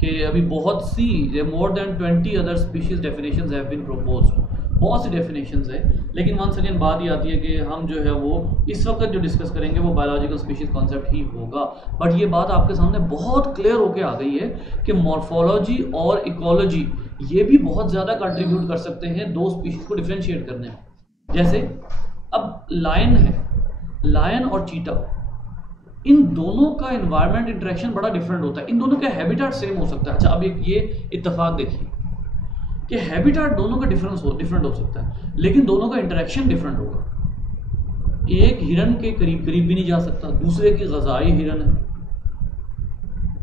कि अभी बहुत सी more than 20 other species definitions have been proposed, बहुत सी डेफिनेशंस है। लेकिन वंस अगेन बात ये आती है कि हम जो है वो इस वक्त जो डिस्कस करेंगे वो बायोलॉजिकल स्पीशीज कॉन्सेप्ट ही होगा। बट ये बात आपके सामने बहुत क्लियर होके आ गई है कि मॉर्फोलॉजी और इकोलॉजी ये भी बहुत ज़्यादा कंट्रीब्यूट कर सकते हैं दो स्पीशीज को डिफ्रेंशिएट करने में। जैसे अब लायन और चीता, इन दोनों का एनवायरमेंट इंटरेक्शन बड़ा डिफरेंट होता है, इन दोनों का हैबिटेट सेम हो सकता है। अच्छा, अब एक ये इत्तेफाक देखिए कि हैबिटेट दोनों का डिफरेंट हो सकता है, लेकिन दोनों का इंटरेक्शन डिफरेंट होगा। एक हिरन के करीब भी नहीं जा सकता, दूसरे की ग़िज़ाई हिरन है,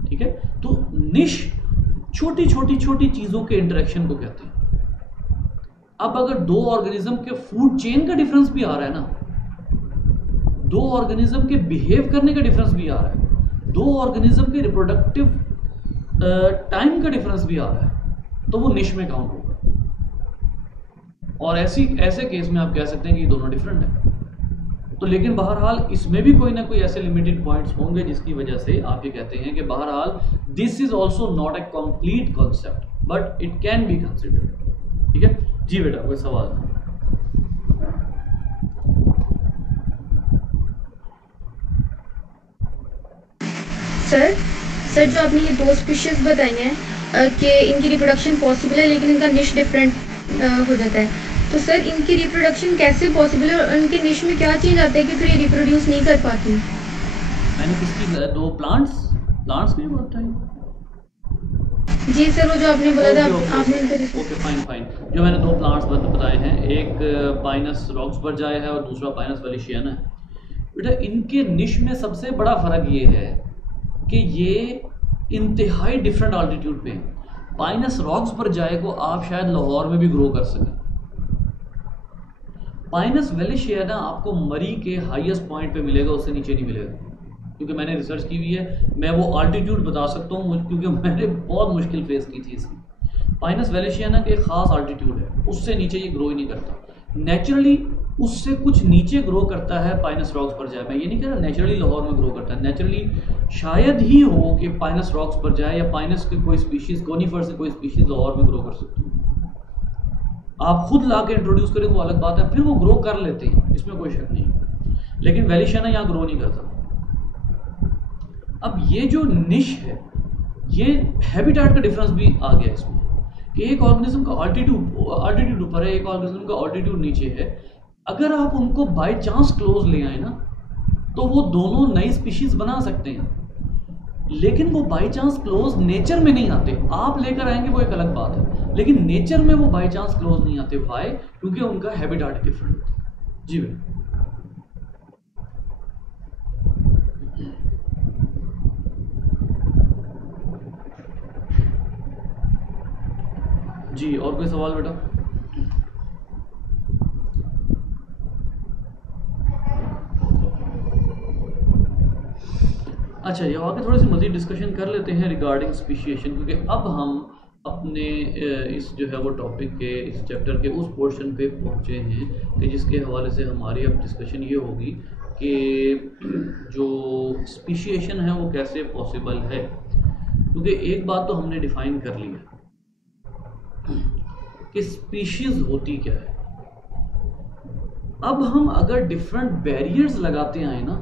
ठीक है। तो निश छोटी छोटी चीज़ों के इंटरेक्शन को कहते हैं। अब अगर दो ऑर्गेनिज्म के फूड चेन का डिफरेंस भी आ रहा है ना, दो ऑर्गेनिज्म के बिहेव करने का डिफरेंस भी आ रहा है, दो ऑर्गेनिज्म के रिप्रोडक्टिव टाइम का डिफरेंस भी आ रहा है, तो वो निश में काउंट होगा। और ऐसे केस में आप कह सकते हैं कि ये दोनों डिफरेंट है। तो लेकिन बहरहाल इसमें भी कोई ना कोई ऐसे लिमिटेड पॉइंट्स होंगे जिसकी वजह से आप ये कहते हैं कि बहरहाल this is also not a complete concept but it can be considered, ठीक है। जी बेटा, कोई सवाल? सर जो आपने ये दो स्पीशीज बताई हैं कि इनकी रिप्रोडक्शन पॉसिबल है लेकिन इनका निश डिफरेंट हो जाता है, तो सर इनकी रिप्रोडक्शन कैसे पॉसिबल है और इनके निश में क्या चेंज आता है कि फिर ये रिप्रोड्यूस नहीं कर पाती? मैंने किसकी दो प्लांट्स की बात बताई? जी सर, वो जो आपने बोला था आपने ओके फाइन। जो मैंने दो प्लांट्स बताए हैं, एक पाइनस रॉक्सबर्जाई है और दूसरा पाइनस वैलेशियाना है। बेटा, इनके निश में सबसे बड़ा फ़र्क ये है कि ये इंतहाई डिफरेंट ऑल्टीट्यूड पे हैं। पाइनस रॉक्सबर्जाई को आप शायद लाहौर में भी ग्रो कर सकें। पाइनस वैलेशियाना आपको मरी के हाईएस्ट पॉइंट पे मिलेगा, उससे नीचे नहीं मिलेगा, क्योंकि मैंने रिसर्च की हुई है। मैं वो ऑल्टीट्यूड बता सकता हूँ क्योंकि मैंने बहुत मुश्किल फेस की थी इसकी। पाइनस वैलेशियाना के एक ख़ास ऑल्टीट्यूड है, उससे नीचे ये ग्रो ही नहीं करता। नेचुरली उससे कुछ नीचे ग्रो करता है पाइनस रॉक्सबर्जाई। मैं ये नहीं कह रहा नेचुरली लाहौर में ग्रो करता है, नेचुरली शायद ही हो कि पाइनस रॉक्सबर्जाई या पाइनस की कोई स्पीशीज़, कोनीफर से कोई स्पीशीज़ लाहौर में ग्रो कर सकती है। आप खुद ला के इंट्रोड्यूस करें वो अलग बात है, फिर वो ग्रो कर लेते हैं, इसमें कोई शक नहीं। लेकिन वैलेशियाना यहाँ ग्रो नहीं करता। अब ये जो निश है, ये हैबिटेट का डिफरेंस भी आ गया इसमें कि एक ऑर्गेनिज्म का ऑल्टीट्यूड ऊपर है, एक ऑर्गेनिज्म का ऑल्टीट्यूड नीचे है। अगर आप उनको बाय चांस क्लोज ले आए ना, तो वो दोनों नई स्पीशीज बना सकते हैं, लेकिन वो बाय चांस क्लोज नेचर में नहीं आते। आप लेकर आएंगे वो एक अलग बात है, लेकिन नेचर में वो बाय चांस क्लोज नहीं आते। वाई? क्योंकि उनका हैबिटेट डिफरेंट होता है। जी भाई। जी, और कोई सवाल बेटा? अच्छा, ये आगे थोड़ी सी मज़ीद डिस्कशन कर लेते हैं रिगार्डिंग स्पीशिएशन, क्योंकि अब हम अपने इस जो है वो टॉपिक के, इस चैप्टर के उस पोर्शन पे पहुँचे हैं कि जिसके हवाले से हमारी अब डिस्कशन ये होगी कि जो स्पीशिएशन है वो कैसे पॉसिबल है। क्योंकि एक बात तो हमने डिफ़ाइन कर ली है कि स्पीशीज़ होती क्या है। अब हम अगर डिफरेंट बैरियर्स लगाते आए ना,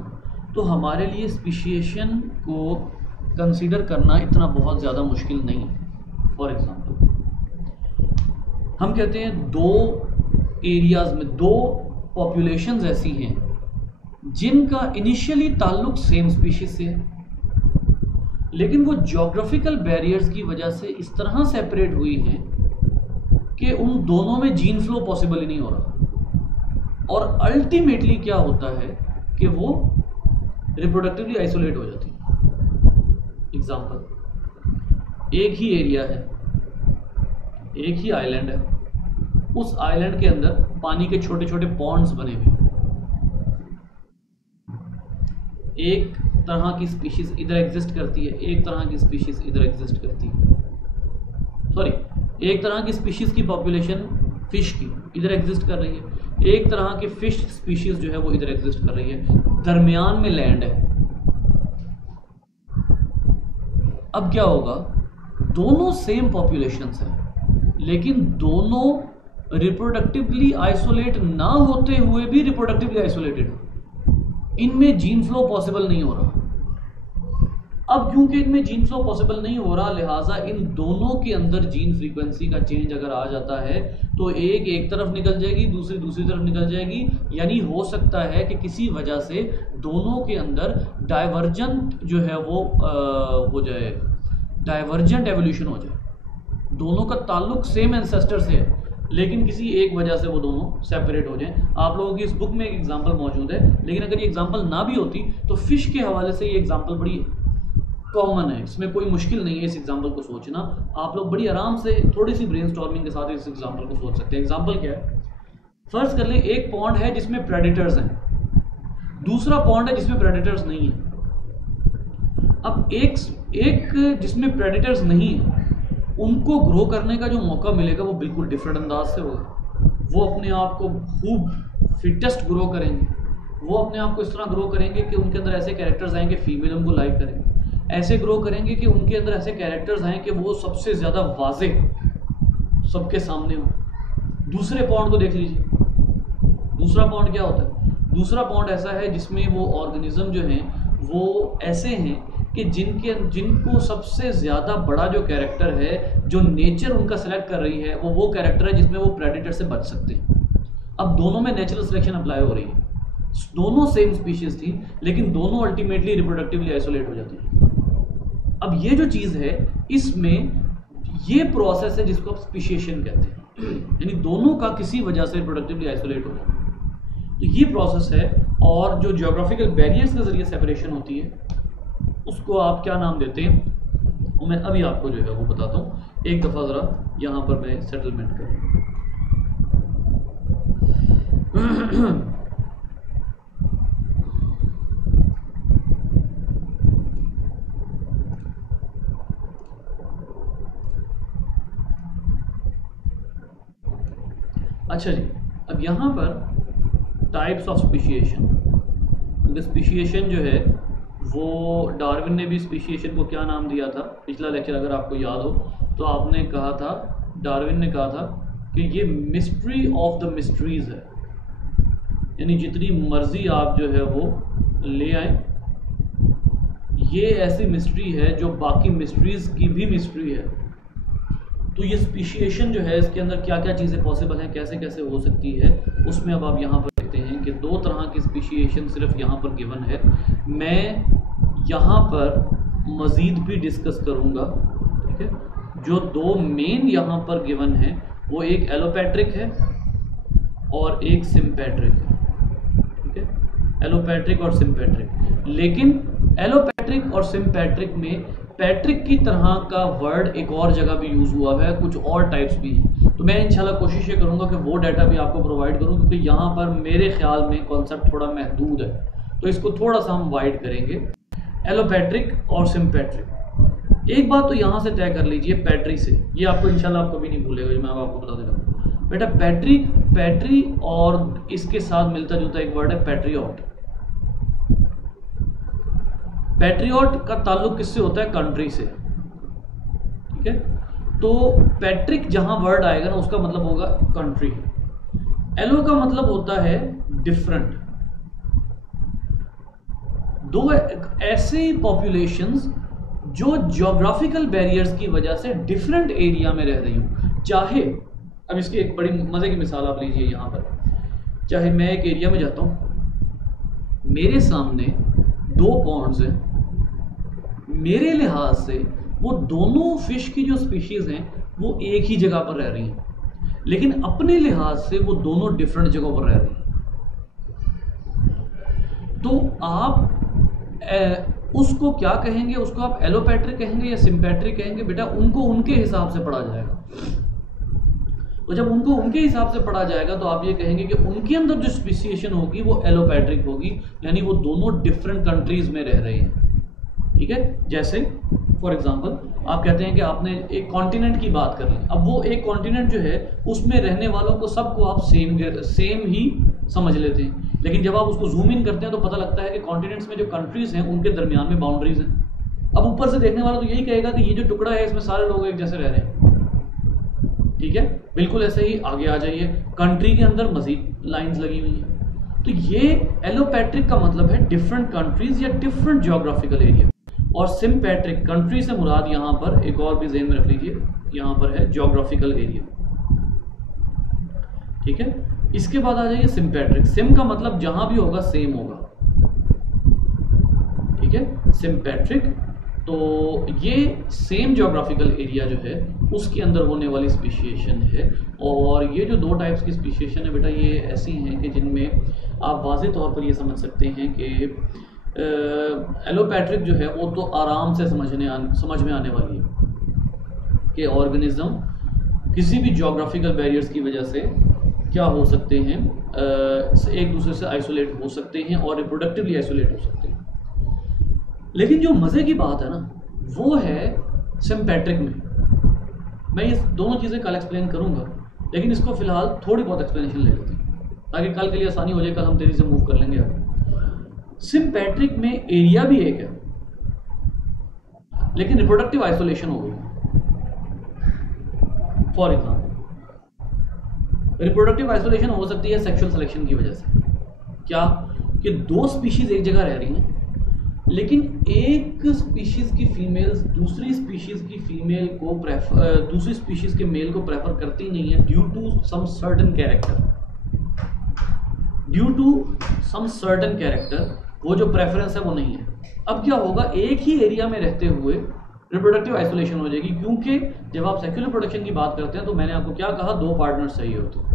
तो हमारे लिए स्पीशिएशन को कंसीडर करना इतना बहुत ज़्यादा मुश्किल नहीं है। फॉर एग्ज़ाम्पल, हम कहते हैं दो एरियाज़ में दो पॉपुलेशंस ऐसी हैं जिनका इनिशियली ताल्लुक सेम स्पीशीज से है, लेकिन वो ज्योग्राफिकल बैरियर्स की वजह से इस तरह सेपरेट हुई हैं कि उन दोनों में जीन फ्लो पॉसिबल ही नहीं हो रहा, और अल्टीमेटली क्या होता है कि वो रिप्रोडक्टिवली आइसोलेट हो जाती है। एग्जाम्पल, एक ही एरिया है, एक ही आइलैंड है, उस आइलैंड के अंदर पानी के छोटे छोटे पॉन्ड्स बने हुए हैं। एक तरह की स्पीशीज इधर एग्जिस्ट करती है, एक तरह की स्पीशीज इधर एग्जिस्ट करती है। सॉरी, एक तरह की स्पीशीज की पॉपुलेशन फिश की इधर एग्जिस्ट कर रही है, एक तरह की फिश स्पीशीज जो है वो इधर एग्जिस्ट कर रही है, दरमियान में लैंड है। अब क्या होगा, दोनों सेम पॉपुलेशंस हैं, लेकिन दोनों रिप्रोडक्टिवली आइसोलेट ना होते हुए भी रिप्रोडक्टिवली आइसोलेटेड है। इनमें जीन फ्लो पॉसिबल नहीं हो रहा। अब क्योंकि इनमें जीन फ्लो पॉसिबल नहीं हो रहा, लिहाजा इन दोनों के अंदर जीन फ्रीक्वेंसी का चेंज अगर आ जाता है तो एक तरफ निकल जाएगी, दूसरी दूसरी तरफ निकल जाएगी। यानी हो सकता है कि किसी वजह से दोनों के अंदर डाइवर्जेंट जो है वो हो जाए, डाइवर्जेंट एवोल्यूशन हो जाए। दोनों का ताल्लुक सेम एंसेस्टर से है, लेकिन किसी एक वजह से वो दोनों सेपरेट हो जाएं। आप लोगों की इस बुक में एक एग्जांपल मौजूद है, लेकिन अगर ये एग्जांपल ना भी होती तो फिश के हवाले से ये एग्जांपल बड़ी कॉमन है, इसमें कोई मुश्किल नहीं है इस एग्जांपल को सोचना। आप लोग बड़ी आराम से थोड़ी सी ब्रेनस्टॉर्मिंग के साथ इस एग्जांपल को सोच सकते हैं। एग्जांपल क्या है, फर्ज कर लें एक पॉन्ड है जिसमें प्रेडेटर्स हैं, दूसरा पॉन्ड है जिसमें प्रेडेटर्स नहीं है। अब एक जिसमें प्रेडेटर्स नहीं है, उनको ग्रो करने का जो मौका मिलेगा वो बिल्कुल डिफरेंट अंदाज से होगा। वो अपने आप को खूब फिटेस्ट ग्रो करेंगे, वो अपने आप को इस तरह ग्रो करेंगे कि उनके अंदर ऐसे कैरेक्टर्स आएंगे फीमेल उनको लाइक करेंगे, ऐसे ग्रो करेंगे कि उनके अंदर ऐसे कैरेक्टर्स आए कि वो सबसे ज़्यादा वाजे सबके सामने हो। दूसरे पॉन्ड को देख लीजिए, दूसरा पॉन्ड क्या होता है, दूसरा पॉन्ड ऐसा है जिसमें वो ऑर्गेनिज्म जो हैं वो ऐसे हैं कि जिनको सबसे ज़्यादा बड़ा जो कैरेक्टर है, जो नेचर उनका सेलेक्ट कर रही है, वो कैरेक्टर है जिसमें वो प्रेडेटर से बच सकते हैं। अब दोनों में नेचुरल सिलेक्शन अप्लाई हो रही है, दोनों सेम स्पीशीज थी, लेकिन दोनों अल्टीमेटली रिप्रोडक्टिवली आइसोलेट हो जाती है। अब ये जो चीज़ है, इसमें ये प्रोसेस है जिसको आप स्पीशिएशन कहते हैं, यानी दोनों का किसी वजह से रिप्रोडक्टिवली आइसोलेट हो जाता है। तो ये प्रोसेस है, और जो ज्योग्राफिकल बैरियर्स के जरिए सेपरेशन होती है उसको आप क्या नाम देते हैं, वो मैं अभी आपको जो है वो बताता हूँ। एक दफ़ा ज़रा यहाँ पर मैं सेटलमेंट करूँ। अच्छा जी, अब यहाँ पर टाइप्स ऑफ स्पीशिएशन, क्योंकि स्पीशिएशन जो है वो डार्विन ने भी स्पीशिएशन को क्या नाम दिया था, पिछला लेक्चर अगर आपको याद हो तो आपने कहा था, डार्विन ने कहा था कि ये मिस्ट्री ऑफ द मिस्ट्रीज़ है, यानी जितनी मर्जी आप जो है वो ले आए, ये ऐसी मिस्ट्री है जो बाकी मिस्ट्रीज़ की भी मिस्ट्री है। तो ये स्पीशिएशन जो है, इसके अंदर क्या क्या चीज़ें पॉसिबल हैं, कैसे कैसे हो सकती है, उसमें अब आप यहाँ पर देखते हैं कि दो तरह की स्पीशिएशन सिर्फ यहाँ पर गिवन है। मैं यहाँ पर मज़ीद भी डिस्कस करूँगा, ठीक है। जो दो मेन यहाँ पर गिवन है वो एक एलोपैट्रिक है और एक सिम्पैट्रिक है, ठीक है, एलोपैट्रिक और सिम्पैट्रिक। लेकिन एलोपैट्रिक और सिम्पैट्रिक में पैट्रिक की तरह का वर्ड एक और जगह भी यूज़ हुआ है, कुछ और टाइप्स भी हैं। तो मैं इंशाल्लाह कोशिश ये करूँगा कि वो डाटा भी आपको प्रोवाइड करूँ, क्योंकि यहाँ पर मेरे ख्याल में कॉन्सेप्ट थोड़ा महदूद है, तो इसको थोड़ा सा हम वाइड करेंगे। एलोपैट्रिक और सिम्पैट्रिक। एक बात तो यहाँ से तय कर लीजिए पैट्री से, ये आपको इंशाल्लाह आप कभी नहीं भूलेगा, जो मैं आपको बता दे रहा हूँ बेटा। पैट्री और इसके साथ मिलता जुलता एक वर्ड है पैट्रियट। पैट्रियट का ताल्लुक किससे होता है? कंट्री से, ठीक है। तो पैट्रिक जहां वर्ड आएगा ना उसका मतलब होगा कंट्री। एलो का मतलब होता है डिफरेंट। दो ऐसे पॉपुलेशंस जो ज्योग्राफिकल बैरियर्स की वजह से डिफरेंट एरिया में रह रही हूं। चाहे अब इसकी एक बड़ी मजे की मिसाल आप लीजिए यहां पर। चाहे मैं एक एरिया में जाता हूं, मेरे सामने दो पॉन्ड्स हैं, मेरे लिहाज से वो दोनों फिश की जो स्पीशीज हैं वो एक ही जगह पर रह रही हैं, लेकिन अपने लिहाज से वो दोनों डिफरेंट जगहों पर रह रही हैं। तो आप उसको क्या कहेंगे? उसको आप एलोपैट्रिक कहेंगे या सिम्पैट्रिक कहेंगे? बेटा उनको उनके हिसाब से पढ़ा जाएगा। तो जब उनको उनके हिसाब से पढ़ा जाएगा तो आप ये कहेंगे कि उनके अंदर जो स्पेसिएशन होगी वो एलोपैट्रिक होगी, यानी वो दोनों डिफरेंट कंट्रीज में रह रहे हैं, ठीक है। जैसे फॉर एग्जांपल आप कहते हैं कि आपने एक कॉन्टिनेंट की बात कर ली। अब वो एक कॉन्टिनेंट जो है उसमें रहने वालों को सबको आप सेम ही समझ लेते हैं, लेकिन जब आप उसको जूम इन करते हैं तो पता लगता है कि कॉन्टिनेंट्स में जो कंट्रीज हैं उनके दरमियान में बाउंड्रीज हैं। अब ऊपर से देखने वाला तो यही कहेगा कि ये जो टुकड़ा है इसमें सारे लोग एक जैसे रह रहे हैं, ठीक है। बिल्कुल ऐसे ही आगे आ जाइए, कंट्री के अंदर मजीद लाइंस लगी हुई हैं। तो ये एलोपैट्रिक का मतलब है डिफरेंट कंट्रीज या डिफरेंट ज्योग्राफिकल एरिया। और सिम्पैट्रिक कंट्री से मुराद यहां पर एक और भी ज़हन में रख लीजिए, यहां पर है ज्योग्राफिकल एरिया, ठीक है। इसके बाद आ जाइए सिम्पैट्रिक। सिम का मतलब जहां भी होगा सेम होगा, ठीक है। सिम्पैट्रिक तो ये सेम ज्योग्राफिकल एरिया जो है उसके अंदर होने वाली स्पीशिएशन है। और ये जो दो टाइप्स की स्पीशिएशन है बेटा ये ऐसी हैं कि जिनमें आप वाज़ेह तौर पर ये समझ सकते हैं कि एलोपैट्रिक जो है वो तो आराम से समझ में आने वाली है कि ऑर्गेनिज्म किसी भी ज्योग्राफिकल बैरियर्स की वजह से क्या हो सकते हैं, एक दूसरे से आइसोलेट हो सकते हैं और रिप्रोडक्टिवली आइसोलेट हो सकते हैं। लेकिन जो मज़े की बात है ना वो है सिम्पैट्रिक में। मैं ये दोनों चीज़ें कल एक्सप्लेन करूँगा, लेकिन इसको फिलहाल थोड़ी बहुत एक्सप्लेनेशन ले लेते हैं ताकि कल के लिए आसानी हो जाए, कल हम तेज़ी से मूव कर लेंगे आगे। सिम्पैट्रिक में एरिया भी एक है लेकिन रिप्रोडक्टिव आइसोलेशन हो गई। फॉर एग्जाम्पल रिप्रोडक्टिव आइसोलेशन हो सकती है सेक्सुअल सिलेक्शन की वजह से। क्या कि दो स्पीशीज एक जगह रह रही हैं लेकिन एक स्पीशीज की फीमेल्स दूसरी स्पीशीज की फीमेल को दूसरी स्पीशीज के मेल को प्रेफर करती नहीं है due to some certain character. वो जो प्रेफरेंस है वो नहीं है। अब क्या होगा, एक ही एरिया में रहते हुए रिप्रोडक्टिव आइसोलेशन हो जाएगी, क्योंकि जब आप सेक्सुअल रिप्रोडक्शन की बात करते हैं तो मैंने आपको क्या कहा, दो पार्टनर्स चाहिए होते हैं।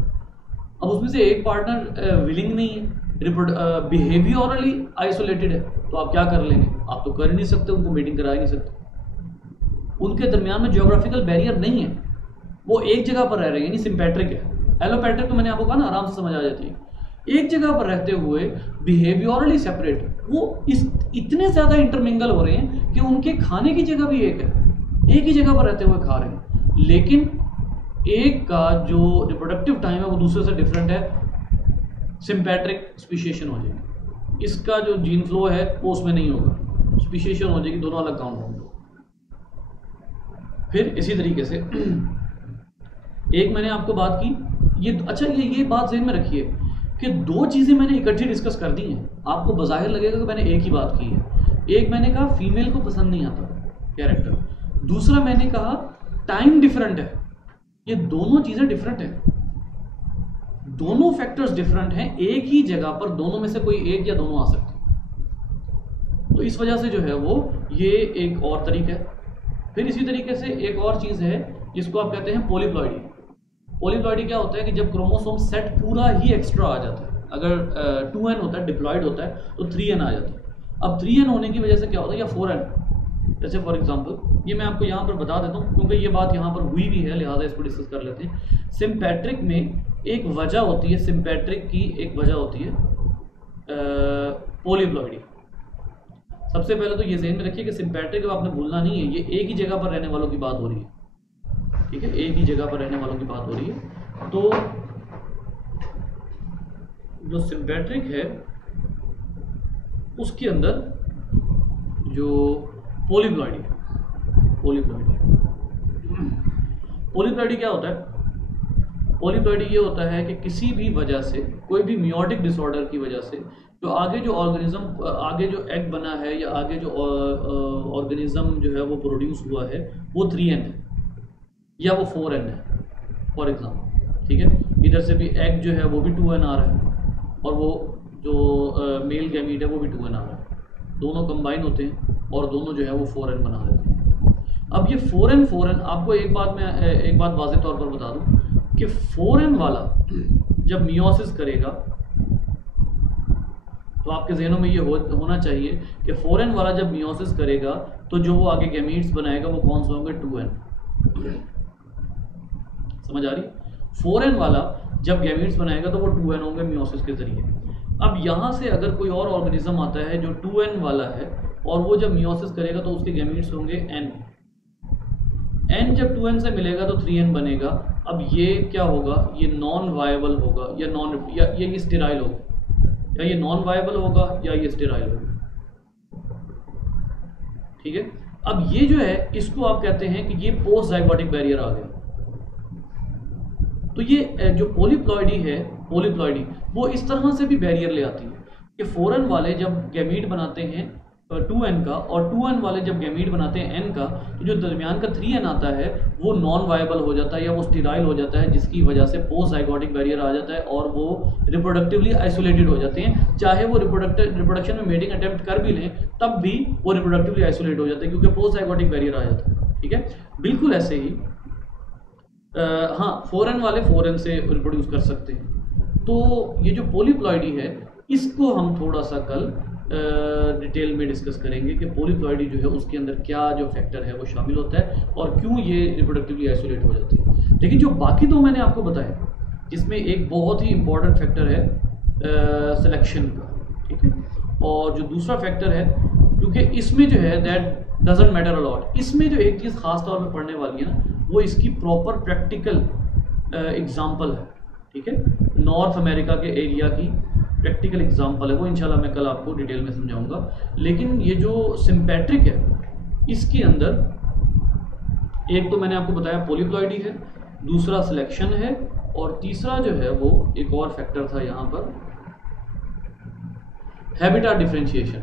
अब उसमें से एक पार्टनर विलिंग नहीं है, बिहेवियरली आइसोलेटेड है, तो आप क्या कर लेंगे? आप तो कर ही नहीं सकते, उनको मीटिंग करा ही नहीं सकते। उनके दरमियान में ज्योग्राफिकल बैरियर नहीं है, वो एक जगह पर रह रहे हैं, यानी सिम्पैट्रिक है। एलोपैट्रिक तो मैंने आपको कहा ना आराम से समझ आ जाती है। एक जगह पर रहते हुए बिहेवियरली सेपरेट, वो इतने ज्यादा इंटरमिंगल हो रहे हैं कि उनके खाने की जगह भी एक है, एक ही जगह पर रहते हुए खा रहे हैं, लेकिन एक का जो रिप्रोडक्टिव टाइम है वो दूसरे से डिफरेंट है। सिम्पैट्रिक स्पीशिएशन हो जाएगी, इसका जो जीन फ्लो है वो उसमें नहीं होगा, स्पीशिएशन हो जाएगी, दोनों अलग काउंट होंगे। फिर इसी तरीके से एक मैंने आपको बात की, ये अच्छा ये बात ज़हन में रखिए कि दो चीज़ें मैंने इकट्ठी डिस्कस कर दी हैं। आपको बज़ाहिर लगेगा कि मैंने एक ही बात की है। एक मैंने कहा फीमेल को पसंद नहीं आता कैरेक्टर, दूसरा मैंने कहा टाइम डिफरेंट है। ये दोनों चीज़ें डिफरेंट हैं, दोनों फैक्टर्स डिफरेंट हैं, एक ही जगह पर दोनों में से कोई एक या दोनों आ सकते हैं। तो इस वजह से जो है वो ये एक और तरीका है। फिर इसी तरीके से एक और चीज़ है जिसको आप कहते हैं पॉलीप्लॉइडी। पॉलीप्लॉइडी क्या होता है कि जब क्रोमोसोम सेट पूरा ही एक्स्ट्रा आ जाता है, अगर 2n होता है डिप्लॉयड होता है तो 3n आ जाता है। अब 3n होने की वजह से क्या होता है, या 4n, जैसे फॉर एग्जांपल ये मैं आपको यहाँ पर बता देता हूँ क्योंकि ये बात यहाँ पर हुई भी है, लिहाजा इसको डिस्कस कर लेते हैं। सिम्पैट्रिक में एक वजह होती है, सिम्पैट्रिक की एक वजह होती है पॉलीप्लॉइडी। सबसे पहले तो ये ज़हन में रखिए कि सिम्पैट्रिक अब आपने भूलना नहीं है, ये एक ही जगह पर रहने वालों की बात हो रही है, ठीक है, एक ही जगह पर रहने वालों की बात हो रही है। तो जो सिम्पैट्रिक है उसके अंदर जो पॉलीप्लॉइडी क्या होता है? पॉलीप्लॉइडी ये होता है कि किसी भी वजह से, कोई भी मियोटिक डिसऑर्डर की वजह से जो आगे जो ऑर्गेनिज्म, आगे जो एग बना है या आगे जो ऑर्गेनिज्म जो है वो प्रोड्यूस हुआ है वो 3n है या वो 4n है फॉर एग्जाम्पल, ठीक है। इधर से भी एग जो है वो भी 2n आ रहा है और वो जो मेल गैमीट है वो भी 2n आ रहा है, दोनों कंबाइन होते हैं और दोनों जो है वो 4n बना देते हैं। अब ये 4n आपको एक बात वाज़ेह तौर पर बता दूं कि 4n वाला जब मियोसिस करेगा तो आपके जहनों में ये होना चाहिए कि 4n वाला जब मियोसिस करेगा तो जो वो आगे गैमीट्स बनाएगा वो कौन से होंगे? 2n। समझ आ रही? 4n वाला जब गैमीट्स बनाएगा तो वो 2n होंगे मियोसिस के जरिए। अब यहाँ से अगर कोई और ऑर्गेनिज्म आता है जो 2n वाला है और वो जब मियोसिस करेगा तो उसके गैमीट्स होंगे n जब 2n से मिलेगा तो 3n बनेगा। अब ये क्या होगा? ये नॉन वायबल होगा या ये स्टेराइल होगा, या ये नॉन वायबल होगा या ये स्टेराइल होगा, ठीक है। अब ये जो है इसको आप कहते हैं कि ये पोस्ट जाइगोटिक बैरियर आ गया। तो ये जो पॉलीप्लॉइडी वो इस तरह से भी बैरियर ले आती है कि 4n वाले जब गैमीट बनाते हैं 2n का और 2n वाले जब गैमीट बनाते हैं n का, तो जो दरमियान का 3n आता है वो नॉन वायबल हो जाता है या वो स्टेराइल हो जाता है, जिसकी वजह से पोस्ट जाइगोटिक बैरियर आ जाता है और वो रिप्रोडक्टिवली आइसोलेटेड हो जाते हैं। चाहे वो रिप्रोडक्शन में मेटिंग अटेम्प्ट कर भी लें तब भी वो रिप्रोडक्टिवली आइसोलेट हो जाते हैं क्योंकि पोस्ट जाइगोटिक बैरियर आ जाता है, ठीक है। बिल्कुल ऐसे ही हाँ 4n वाले 4n से रिप्रोड्यूस कर सकते हैं। तो ये जो पॉलीप्लॉइडी है इसको हम थोड़ा सा कल डिटेल में डिस्कस करेंगे कि पॉलीप्लॉइडी जो है उसके अंदर क्या जो फैक्टर है वो शामिल होता है और क्यों ये रिप्रोडक्टिवली आइसोलेट हो जाते हैं। लेकिन जो बाकी दो मैंने आपको बताया जिसमें एक बहुत ही इंपॉर्टेंट फैक्टर है सिलेक्शन का, ठीक है, और जो दूसरा फैक्टर है क्योंकि इसमें जो है दैट डजंट मैटर अलॉट, इसमें जो एक चीज़ खास तौर पर पढ़ने वाली है ना वो इसकी प्रॉपर प्रैक्टिकल एग्जाम्पल है, ठीक है। नॉर्थ अमेरिका के एरिया की प्रैक्टिकल एग्जाम्पल है, वो इंशाल्लाह मैं कल आपको डिटेल में समझाऊंगा। लेकिन ये जो सिम्पैट्रिक है इसके अंदर एक तो मैंने आपको बताया पॉलीप्लॉइडी है, दूसरा सिलेक्शन है और तीसरा जो है वो एक और फैक्टर था यहाँ पर हैबिटाट डिफरेंशिएशन।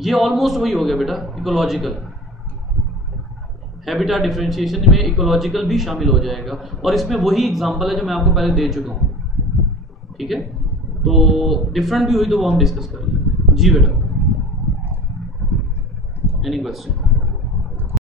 ये ऑलमोस्ट वही हो गया बेटा, इकोलॉजिकल। हैबिटाट डिफरेंशिएशन में इकोलॉजिकल भी शामिल हो जाएगा और इसमें वही एग्जांपल है जो मैं आपको पहले दे चुका हूँ, ठीक है। तो डिफरेंट भी हुई तो वो हम डिस्कस कर लेंगे। जी बेटा, एनी क्वेश्चन?